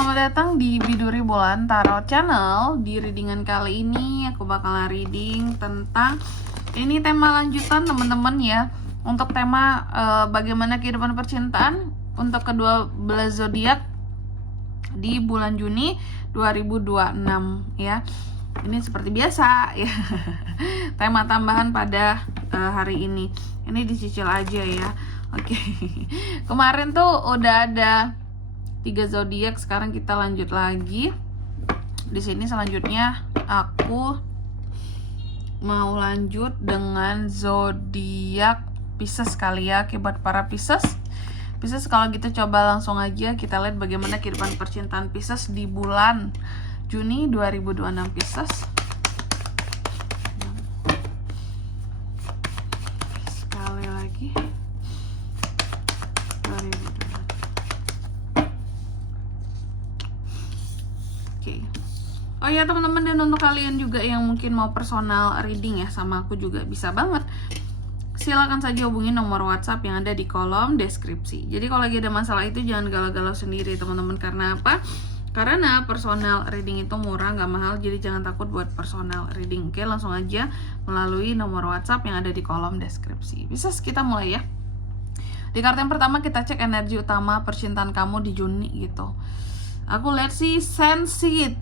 selamat datang di Biduri Bulan Tarot Channel. Di readingan kali ini aku bakalan reading tentang ini tema lanjutan teman-teman ya. Untuk tema bagaimana kehidupan percintaan untuk kedua belah zodiak di bulan Juni 2026 ya. Ini seperti biasa ya. Tema tambahan pada hari ini. Ini dicicil aja ya. Oke. Kemarin tuh udah ada 3 zodiak, sekarang kita lanjut lagi. Di sini selanjutnya aku mau lanjut dengan zodiak Pisces kali ya. Oke, buat para Pisces. Pisces, kalau gitu coba langsung aja kita lihat bagaimana kehidupan percintaan Pisces di bulan Juni 2026 Pisces. Sekali lagi. Oke. Oh ya teman-teman, dan untuk kalian juga yang mungkin mau personal reading ya sama aku juga bisa banget. Silakan saja hubungi nomor WhatsApp yang ada di kolom deskripsi. Jadi kalau lagi ada masalah itu jangan galau-galau sendiri teman-teman. Karena apa? Karena personal reading itu murah, nggak mahal. Jadi jangan takut buat personal reading. Oke, langsung aja melalui nomor WhatsApp yang ada di kolom deskripsi. Bisa kita mulai ya. Di kartu yang pertama kita cek energi utama percintaan kamu di Juni gitu. Aku lihat sih sensitif.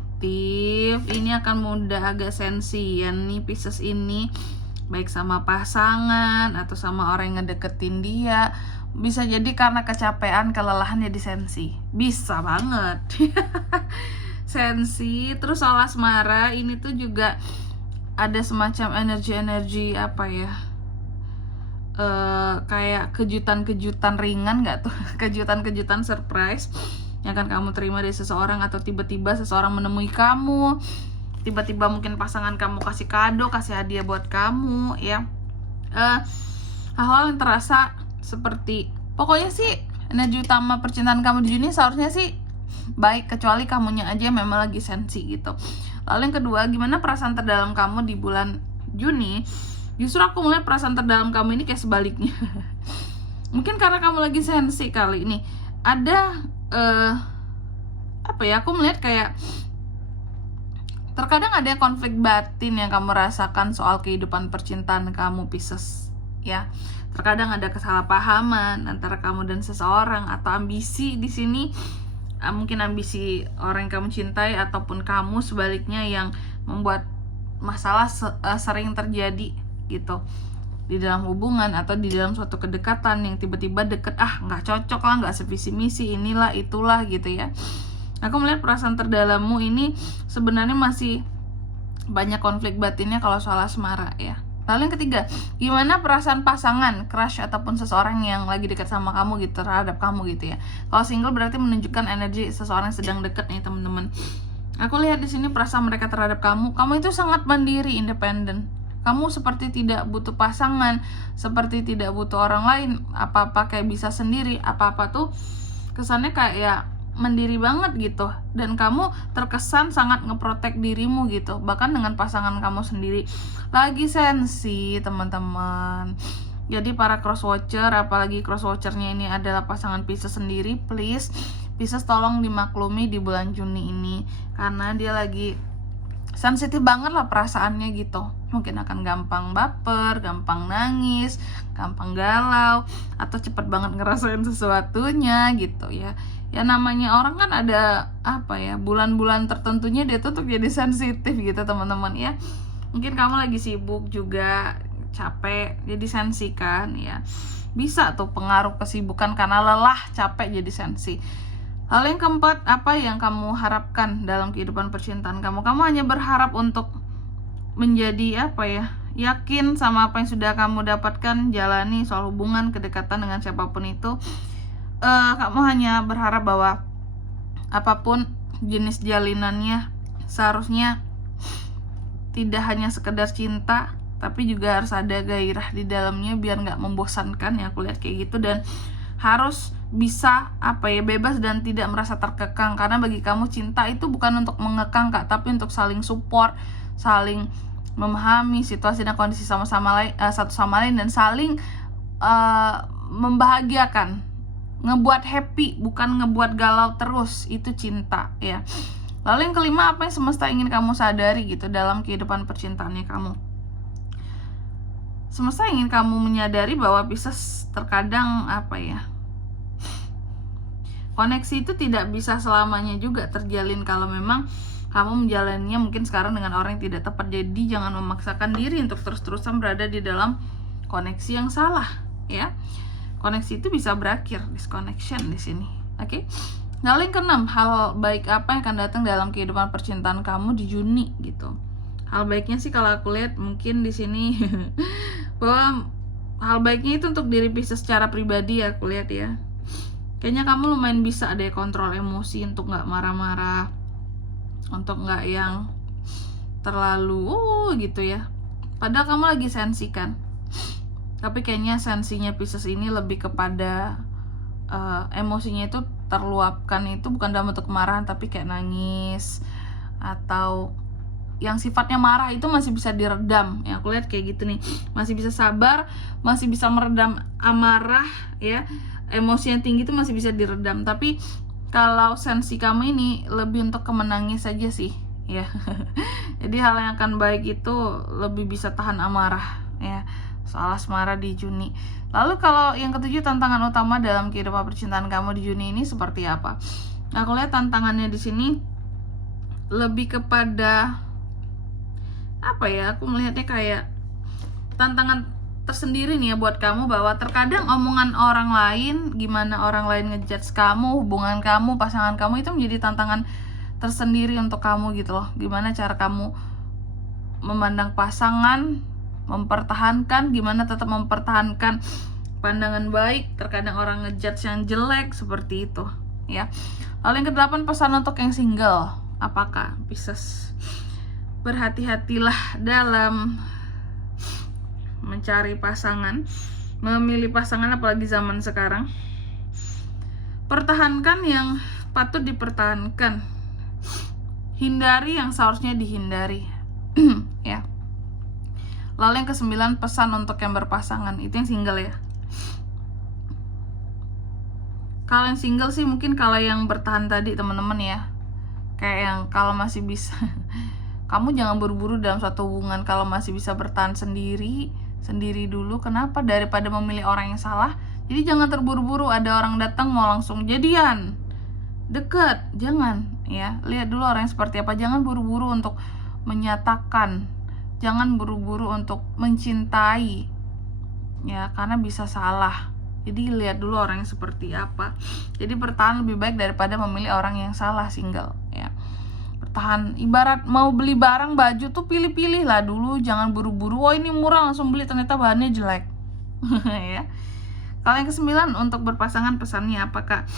Ini akan mudah agak sensian nih Pisces ini. Baik sama pasangan atau sama orang yang ngedeketin dia. Bisa jadi karena kecapean, kelelahan jadi sensi. Bisa banget. Sensi. Terus soal asmara ini tuh juga ada semacam energi-energi apa ya, kayak kejutan-kejutan ringan gak tuh. Kejutan-kejutan surprise yang akan kamu terima dari seseorang, atau tiba-tiba seseorang menemui kamu, tiba-tiba mungkin pasangan kamu kasih kado, kasih hadiah buat kamu ya. Hal-hal yang terasa seperti, pokoknya sih energi utama percintaan kamu di Juni seharusnya sih baik, kecuali kamunya aja memang lagi sensi gitu. Lalu yang kedua, gimana perasaan terdalam kamu di bulan Juni? Justru aku melihat perasaan terdalam kamu ini kayak sebaliknya. Mungkin karena kamu lagi sensi kali ini. Ada apa ya, aku melihat kayak terkadang ada konflik batin yang kamu rasakan soal kehidupan percintaan kamu Pisces ya. Terkadang ada kesalahpahaman antara kamu dan seseorang, atau ambisi di sini mungkin ambisi orang yang kamu cintai ataupun kamu sebaliknya yang membuat masalah sering terjadi gitu di dalam hubungan atau di dalam suatu kedekatan yang tiba-tiba deket, nggak cocok lah, nggak sevisi misi, inilah itulah gitu ya. Aku melihat perasaan terdalammu ini sebenarnya masih banyak konflik batinnya kalau soal asmara ya. Lalu yang ketiga, gimana perasaan pasangan, crush ataupun seseorang yang lagi dekat sama kamu gitu, terhadap kamu gitu ya. Kalau single berarti menunjukkan energi seseorang yang sedang dekat nih teman-teman. Aku lihat di sini perasaan mereka terhadap kamu itu sangat mandiri, independen. Kamu seperti tidak butuh pasangan, seperti tidak butuh orang lain, apa-apa kayak bisa sendiri, apa-apa tuh kesannya kayak mandiri banget gitu. Dan kamu terkesan sangat ngeprotek dirimu gitu, bahkan dengan pasangan kamu sendiri. Lagi sensi teman-teman. Jadi para crosswatcher, apalagi crosswatchernya ini adalah pasangan Pisces sendiri, please Pisces tolong dimaklumi di bulan Juni ini, karena dia lagi sensitif banget lah perasaannya gitu. Mungkin akan gampang baper, gampang nangis, gampang galau, atau cepet banget ngerasain sesuatunya gitu ya. Ya namanya orang kan ada apa ya, bulan-bulan tertentunya dia tuh untuk jadi sensitif gitu teman-teman ya. Mungkin kamu lagi sibuk juga, capek, jadi sensi kan ya. Bisa tuh pengaruh kesibukan karena lelah, capek jadi sensi. Hal yang keempat, apa yang kamu harapkan dalam kehidupan percintaan kamu? Kamu hanya berharap untuk menjadi apa ya, yakin sama apa yang sudah kamu dapatkan, jalani soal hubungan, kedekatan dengan siapapun itu. Kamu hanya berharap bahwa apapun jenis jalinannya seharusnya tidak hanya sekedar cinta, tapi juga harus ada gairah di dalamnya biar nggak membosankan ya. Aku lihat kayak gitu. Dan harus bisa apa ya, bebas dan tidak merasa terkekang, karena bagi kamu cinta itu bukan untuk mengekang Kak, tapi untuk saling support, saling memahami situasi dan kondisi sama-sama lain, satu sama lain, dan saling membahagiakan ngebuat happy, bukan ngebuat galau terus. Itu cinta ya. Lalu yang kelima, apa yang semesta ingin kamu sadari gitu dalam kehidupan percintaannya kamu. Semesta ingin kamu menyadari bahwa Pisces terkadang apa ya, koneksi itu tidak bisa selamanya juga terjalin kalau memang kamu menjalaninya mungkin sekarang dengan orang yang tidak tepat. Jadi jangan memaksakan diri untuk terus-terusan berada di dalam koneksi yang salah ya. Koneksi itu bisa berakhir, disconnection di sini. Oke. Lalu yang keenam, hal baik apa yang akan datang dalam kehidupan percintaan kamu di Juni gitu. Hal baiknya sih kalau aku lihat mungkin di sini bahwa hal baiknya itu untuk diri Pisces secara pribadi ya, aku lihat ya. Kayaknya kamu lumayan bisa deh kontrol emosi untuk nggak marah-marah, untuk nggak yang terlalu gitu ya. Padahal kamu lagi sensi kan, tapi kayaknya sensinya Pisces ini lebih kepada emosinya itu terluapkan, itu bukan dalam bentuk kemarahan tapi kayak nangis atau yang sifatnya marah itu masih bisa diredam ya. Aku lihat kayak gitu nih, masih bisa sabar, masih bisa meredam amarah ya. Emosi yang tinggi itu masih bisa diredam. Tapi kalau sensi kamu ini lebih untuk kemenangis saja sih ya. Jadi hal yang akan baik itu lebih bisa tahan amarah ya, soal asmara di Juni. Lalu kalau yang ketujuh, tantangan utama dalam kehidupan percintaan kamu di Juni ini seperti apa? Nah, aku lihat tantangannya di sini lebih kepada apa ya, aku melihatnya kayak tantangan tersendiri nih ya buat kamu, bahwa terkadang omongan orang lain, gimana orang lain ngejudge kamu, hubungan kamu, pasangan kamu itu menjadi tantangan tersendiri untuk kamu gitu loh. Gimana cara kamu memandang pasangan, mempertahankan, gimana tetap mempertahankan pandangan baik, terkadang orang ngejudge yang jelek seperti itu ya. Lalu yang kedelapan, pesan untuk yang single. Apakah Pisces? Berhati-hatilah dalam mencari pasangan, memilih pasangan, apalagi zaman sekarang. Pertahankan yang patut dipertahankan, hindari yang seharusnya dihindari ya. Lalu yang kesembilan, pesan untuk yang berpasangan, itu yang single ya. Kalau yang single sih mungkin kalau yang bertahan tadi teman-teman ya, kayak yang kalau masih bisa kamu jangan buru-buru dalam suatu hubungan. Kalau masih bisa bertahan sendiri dulu. Kenapa? Daripada memilih orang yang salah. Jadi jangan terburu-buru, ada orang datang mau langsung jadian, deket, jangan ya. Lihat dulu orang yang seperti apa. Jangan buru-buru untuk menyatakan, jangan buru-buru untuk mencintai ya, karena bisa salah. Jadi lihat dulu orang yang seperti apa. Jadi bertahan lebih baik daripada memilih orang yang salah, single ya. Bertahan, ibarat mau beli barang baju tuh pilih-pilih lah dulu, jangan buru-buru. Oh ini murah langsung beli, ternyata bahannya jelek ya. Kalau yang kesembilan, untuk berpasangan pesannya apakah?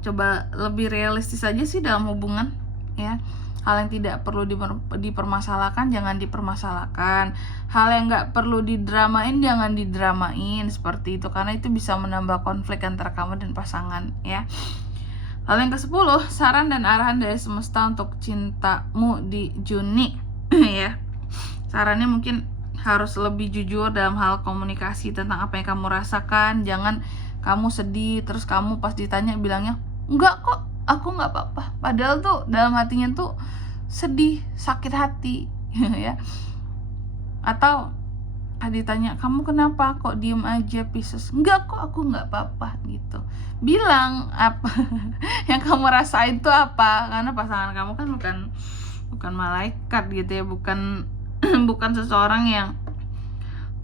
Coba lebih realistis aja sih dalam hubungan ya. Hal yang tidak perlu dipermasalahkan jangan dipermasalahkan. Hal yang nggak perlu didramain jangan didramain, seperti itu, karena itu bisa menambah konflik antara kamu dan pasangan ya. Lalu yang ke-10, saran dan arahan dari semesta untuk cintamu di Juni ya. Sarannya mungkin harus lebih jujur dalam hal komunikasi tentang apa yang kamu rasakan. Jangan kamu sedih terus kamu pas ditanya bilangnya, enggak kok, aku nggak apa-apa, padahal tuh dalam hatinya tuh sedih, sakit hati ya. Atau ditanya, kamu kenapa kok diem aja Pisces? Enggak kok, aku nggak apa-apa gitu. Bilang apa yang kamu rasain tuh apa, karena pasangan kamu kan bukan malaikat gitu ya, bukan bukan seseorang yang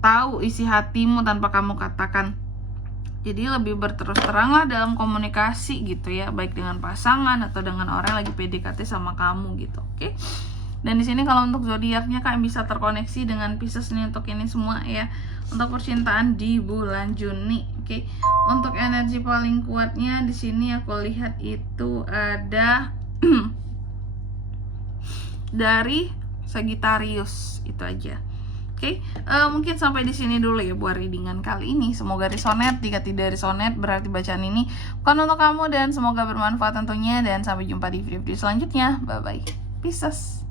tahu isi hatimu tanpa kamu katakan. Jadi lebih berterus terang lah dalam komunikasi gitu ya, baik dengan pasangan atau dengan orang yang lagi PDKT sama kamu gitu. Oke. Dan di sini kalau untuk zodiaknya kalian bisa terkoneksi dengan Pisces nih untuk ini semua ya. Untuk percintaan di bulan Juni. Oke. Untuk energi paling kuatnya di sini aku lihat itu ada dari Sagittarius, itu aja. Oke, mungkin sampai di sini dulu ya buat readingan kali ini. Semoga resonate. Jika tidak resonate berarti bacaan ini bukan untuk kamu, dan semoga bermanfaat tentunya. Dan sampai jumpa di video-video selanjutnya. Bye bye, Pisces.